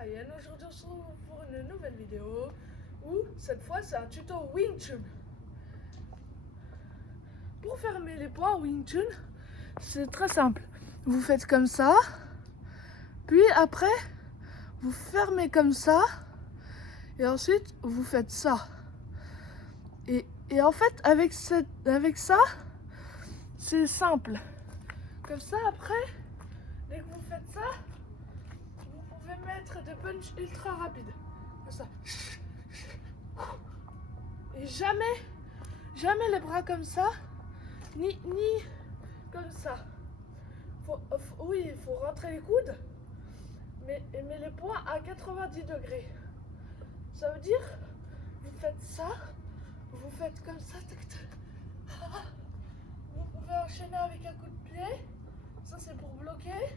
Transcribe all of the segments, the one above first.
Ryan. Aujourd'hui on se retrouve pour une nouvelle vidéo où cette fois c'est un tuto Wing Chun. Pour fermer les poings Wing Chun, c'est très simple. Vous faites comme ça, puis après vous fermez comme ça et ensuite vous faites ça. Et en fait avec ça c'est simple. Comme ça après, dès que vous faites ça, vous pouvez mettre des punches ultra rapides. Comme ça. Et jamais les bras comme ça, ni comme ça. Oui, il faut rentrer les coudes, mais les poings à 90 degrés. Ça veut dire, vous faites ça, vous faites comme ça. Vous pouvez enchaîner avec un coup de pied. Ça c'est pour bloquer.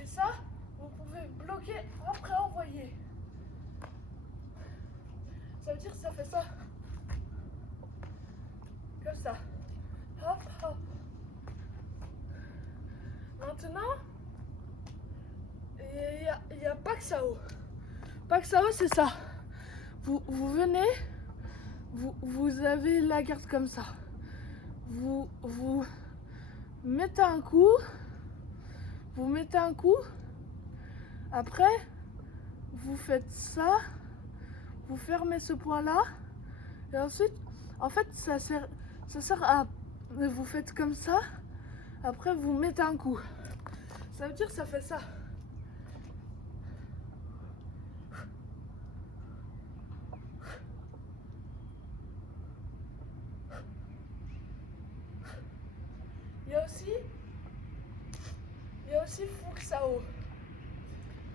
Et ça, vous pouvez bloquer après envoyer. Ça veut dire que ça fait ça. Comme ça. Hop, hop. Maintenant, il y a Pak Sao. Pak Sao, c'est ça. Vous venez, vous avez la garde comme ça. Vous mettez un coup. Après, vous faites ça. Vous fermez ce point là. Et ensuite, en fait, ça sert à... Vous faites comme ça. Après, vous mettez un coup. Ça veut dire que ça fait ça. Il y a aussi Fuk Sao.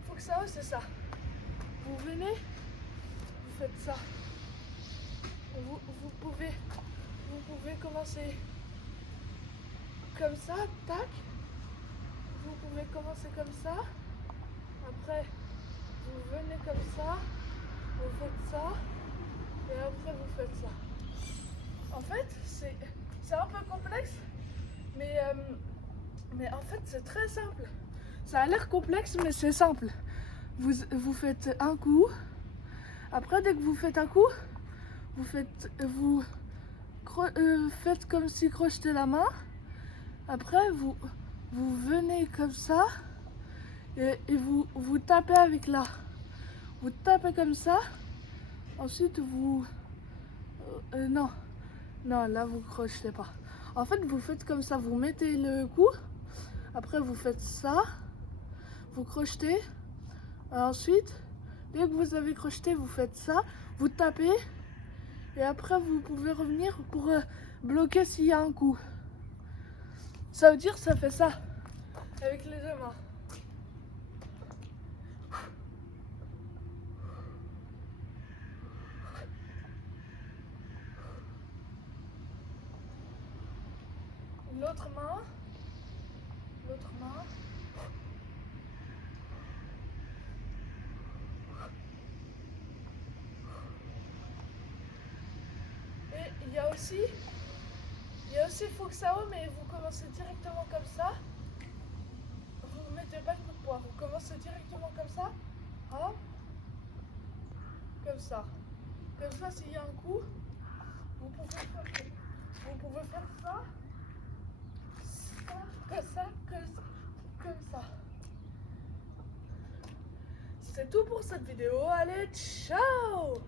Fuk Sao, c'est ça. Vous venez, vous faites ça. Vous pouvez commencer comme ça, tac. Vous pouvez commencer comme ça. Après, vous venez comme ça. Vous faites ça. Et après, vous faites ça. En fait, c'est un peu complexe. Mais en fait, c'est très simple. Ça a l'air complexe, mais c'est simple. Vous faites un coup. Après, dès que vous faites un coup, vous faites comme si crochetez la main. Après, vous venez comme ça et vous tapez avec là. Vous tapez comme ça. Ensuite, non, là vous crochetez pas. En fait, vous faites comme ça. Vous mettez le coup. Après, vous faites ça. Vous crochetez. Ensuite, dès que vous avez crocheté, vous faites ça. Vous tapez. Et après, vous pouvez revenir pour bloquer s'il y a un coup. Ça veut dire que ça fait ça. Avec les deux mains. L'autre main. Et il y a aussi Fuk Sao, mais vous commencez directement comme ça. Vous ne mettez pas de coup de poing. Vous commencez directement comme ça. Hop. Comme ça. Comme ça, s'il y a un coup, vous pouvez faire ça. Comme ça. C'est tout pour cette vidéo. Allez, ciao!